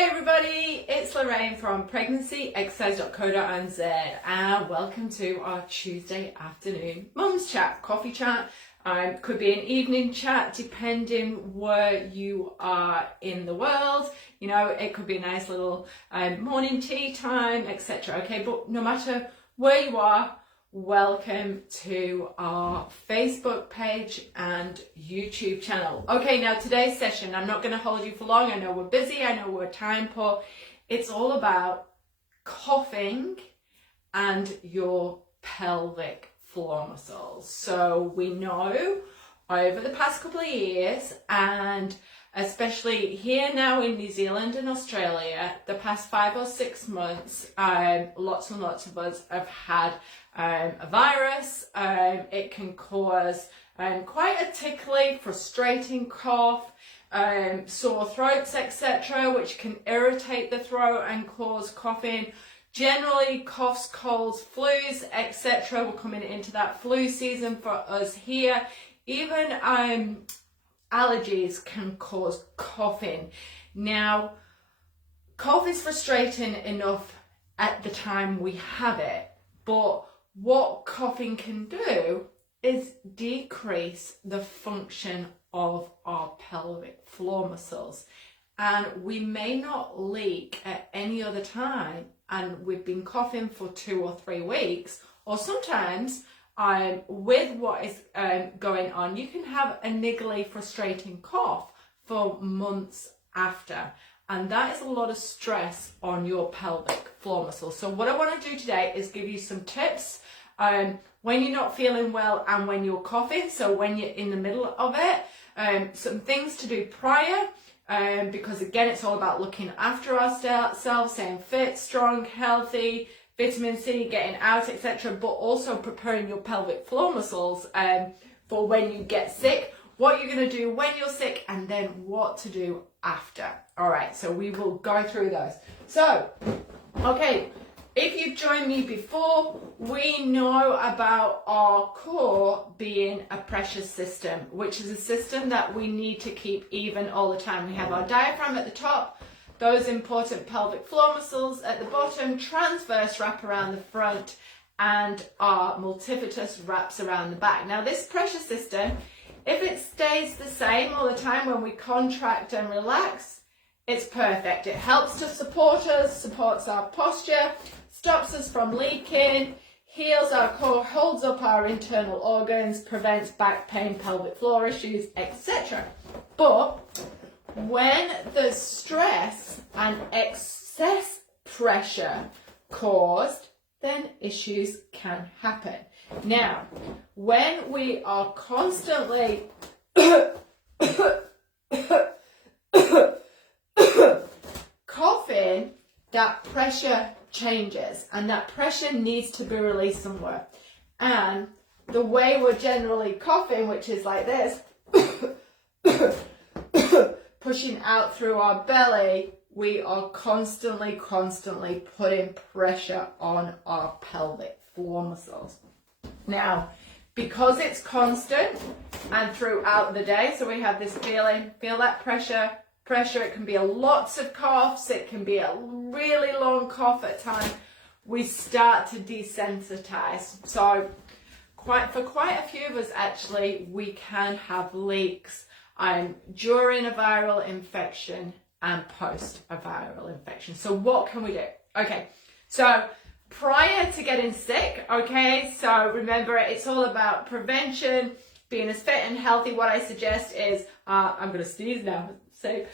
Hi everybody, it's Lorraine from pregnancyexercise.co.nz and welcome to our Tuesday afternoon mum's chat, coffee chat. Could be an evening chat depending where you are in the world. You know, it could be a nice little morning tea time, etc. Okay, but no matter where you are, welcome to our Facebook page and YouTube channel. Okay, now today's session, I'm not going to hold you for long. I know we're busy, I know we're time poor. It's all about coughing and your pelvic floor muscles. So we know over the past couple of years, and especially here now in New Zealand and Australia, the past 5 or 6 months, lots and lots of us have had a virus. It can cause quite a tickly, frustrating cough, sore throats, etc., which can irritate the throat and cause coughing. Generally, coughs, colds, flus, etc. We're coming into that flu season for us here. Even allergies can cause coughing. Now, cough is frustrating enough at the time we have it, but what coughing can do is decrease the function of our pelvic floor muscles. And we may not leak at any other time, and we've been coughing for 2 or 3 weeks, or sometimes with what is going on, you can have a niggly, frustrating cough for months after. And that is a lot of stress on your pelvic floor muscles. So what I want to do today is give you some tips when you're not feeling well and when you're coughing. So when you're in the middle of it, some things to do prior, because again, it's all about looking after ourselves, staying fit, strong, healthy, vitamin C, getting out, etc., but also preparing your pelvic floor muscles for when you get sick, what you're going to do when you're sick, and then what to do after. All right, so we will go through those. So, okay, if you've joined me before, we know about our core being a pressure system, which is a system that we need to keep even all the time. We have our diaphragm at the top, those important pelvic floor muscles at the bottom, transverse wrap around the front, and our multifidus wraps around the back. Now, this pressure system, if it stays the same all the time when we contract and relax, it's perfect. It helps to support us, supports our posture, stops us from leaking, heals our core, holds up our internal organs, prevents back pain, pelvic floor issues, etc. But when there's stress and excess pressure caused, then issues can happen. Now, when we are constantly coughing, that pressure changes, and that pressure needs to be released somewhere. And the way we're generally coughing, which is like this, pushing out through our belly, we are constantly putting pressure on our pelvic floor muscles. Now, because it's constant and throughout the day, so we have this feeling, feel that pressure, it can be a lots of coughs, it can be a really long cough at times, we start to desensitize. So for quite a few of us actually, we can have leaks during a viral infection and post a viral infection. So what can we do? Okay, so prior to getting sick, okay, so remember, it's all about prevention, being as fit and healthy. What I suggest is, I'm going to sneeze now, so,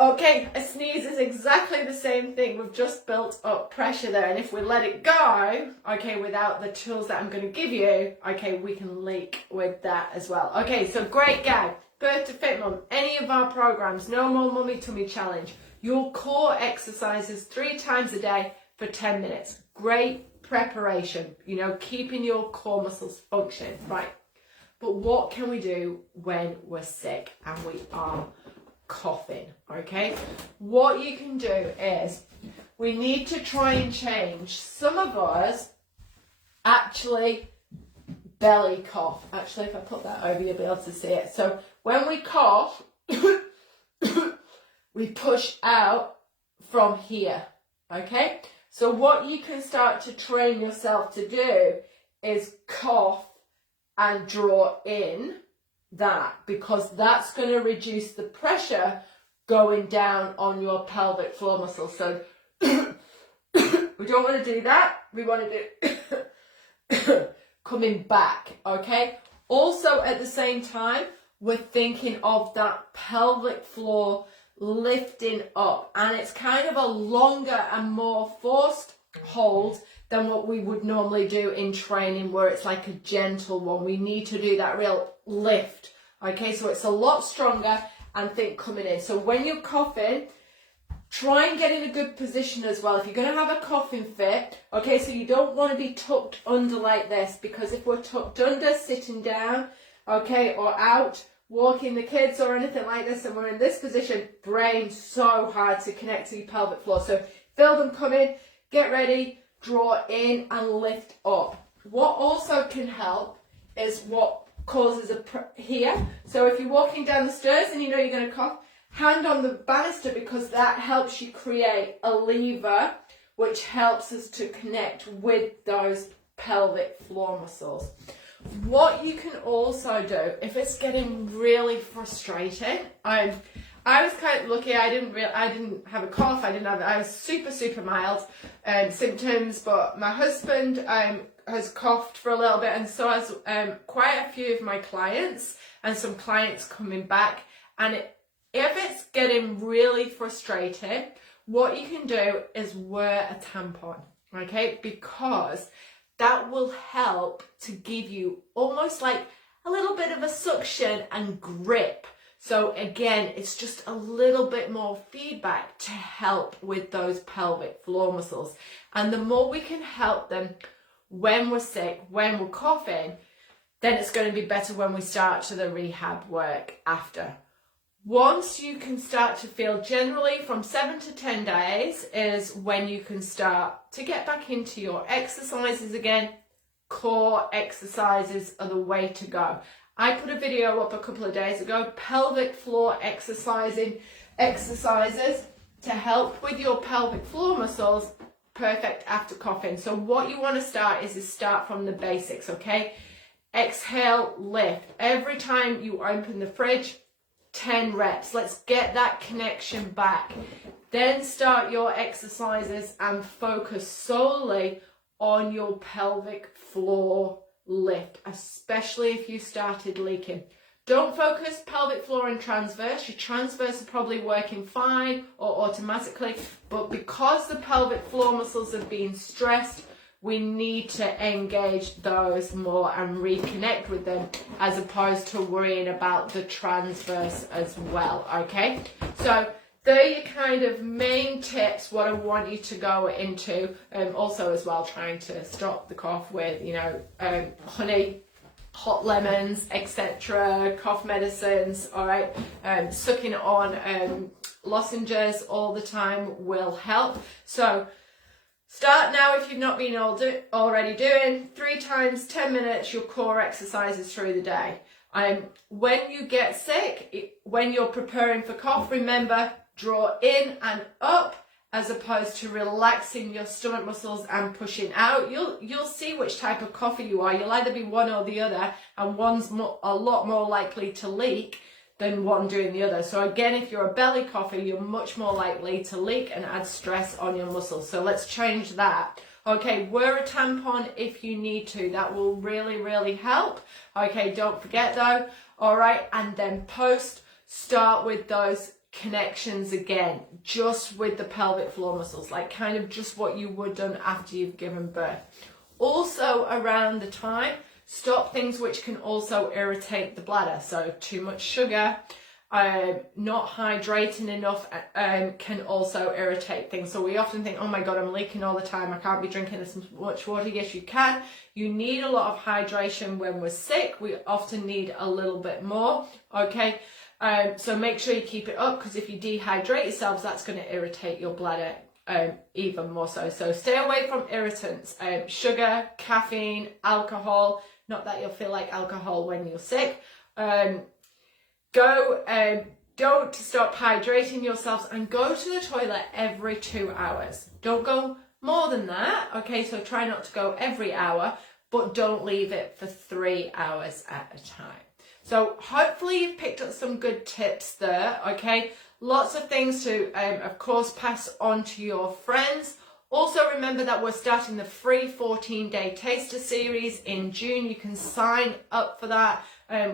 okay, a sneeze is exactly the same thing. We've just built up pressure there, and if we let it go, okay, without the tools that I'm going to give you, okay, we can leak with that as well. Okay, so great gag, Birth to Fit Mum, any of our programs, No More Mummy Tummy Challenge, your core exercises 3 times a day for 10 minutes. Great preparation, you know, keeping your core muscles functioning, right? But what can we do when we're sick and we are coughing, okay? What you can do is, we need to try and change. Some of us actually belly cough. Actually, if I put that over, you'll be able to see it. So when we cough, we push out from here, okay? So what you can start to train yourself to do is cough and draw in that, because that's going to reduce the pressure going down on your pelvic floor muscles. So we don't want to do that. We want to do coming back, okay? Also, at the same time, we're thinking of that pelvic floor lifting up, and it's kind of a longer and more forced hold than what we would normally do in training, where it's like a gentle one. We need to do that real lift, okay? So it's a lot stronger, and think coming in. So when you're coughing, try and get in a good position as well. If you're going to have a coughing fit, okay, so you don't want to be tucked under like this, because if we're tucked under, sitting down, okay, or out, walking the kids or anything like this, and we're in this position, brain so hard to connect to your pelvic floor. So feel them come in, get ready, draw in and lift up. What also can help is what causes here. So if you're walking down the stairs and you know you're going to cough, hand on the banister, because that helps you create a lever which helps us to connect with those pelvic floor muscles. What you can also do, if it's getting really frustrating, I was kind of lucky. I didn't have a cough. I was super mild symptoms, but my husband has coughed for a little bit, and so has quite a few of my clients, and some clients coming back. And if it's getting really frustrating, what you can do is wear a tampon, okay? Because that will help to give you almost like a little bit of a suction and grip. So again, it's just a little bit more feedback to help with those pelvic floor muscles. And the more we can help them when we're sick, when we're coughing, then it's going to be better when we start to the rehab work after. Once you can start to feel, generally from 7 to 10 days is when you can start to get back into your exercises again. Core exercises are the way to go. I put a video up a couple of days ago, pelvic floor exercises to help with your pelvic floor muscles, perfect after coughing. So what you want to start is start from the basics, okay? Exhale, lift. Every time you open the fridge, 10 reps. Let's get that connection back. Then start your exercises and focus solely on your pelvic floor lift, especially if you started leaking. Don't focus pelvic floor and transverse. Your transverse are probably working fine or automatically, but because the pelvic floor muscles are being stressed, we need to engage those more and reconnect with them, as opposed to worrying about the transverse as well, okay? So they're your kind of main tips, what I want you to go into. Also as well, trying to stop the cough with, honey, hot lemons, etc., cough medicines, all right? Sucking on lozenges all the time will help. So start now if you've not been already doing 3 times 10 minutes your core exercises through the day. When you get sick, when you're preparing for cough, remember, draw in and up as opposed to relaxing your stomach muscles and pushing out. You'll see which type of cougher you are. You'll either be one or the other, and one's a lot more likely to leak than one doing the other. So again, if you're a belly cougher, you're much more likely to leak and add stress on your muscles. So let's change that. Okay, wear a tampon if you need to. That will really help. Okay, don't forget though. All right, and then start with those connections again, just with the pelvic floor muscles, like kind of just what you would done after you've given birth. Also around the time, stop things which can also irritate the bladder. So too much sugar, not hydrating enough can also irritate things. So we often think, oh my God, I'm leaking all the time, I can't be drinking this much water. Yes, you can. You need a lot of hydration when we're sick. We often need a little bit more, okay? So make sure you keep it up, because if you dehydrate yourselves, that's going to irritate your bladder even more so. So stay away from irritants, sugar, caffeine, alcohol. Not that you'll feel like alcohol when you're sick. Go don't stop hydrating yourselves, and go to the toilet every 2 hours. Don't go more than that, okay? So try not to go every hour, but don't leave it for 3 hours at a time. So hopefully you've picked up some good tips there, okay? Lots of things to, of course, pass on to your friends. Also remember that we're starting the free 14-day taster series in June. You can sign up for that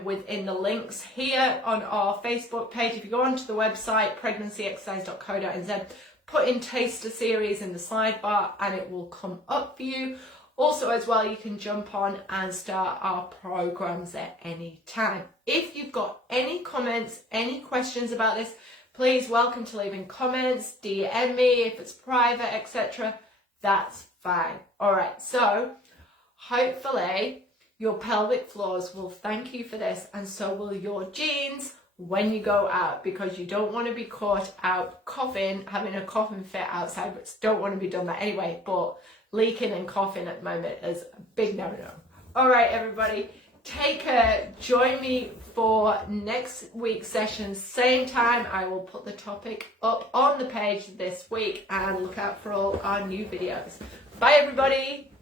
within the links here on our Facebook page. If you go onto the website, pregnancyexercise.co.nz, put in taster series in the sidebar and it will come up for you. Also, as well, you can jump on and start our programs at any time. If you've got any comments, any questions about this, please welcome to leaving comments, DM me if it's private, etc. That's fine. All right, so hopefully your pelvic floors will thank you for this, and so will your jeans when you go out, because you don't want to be caught out coughing, having a coughing fit outside, but don't want to be done that anyway. But leaking and coughing at the moment is a big no-no. All right, everybody, take care. Join me for next week's session, same time. I will put the topic up on the page this week, and look out for all our new videos. Bye, everybody.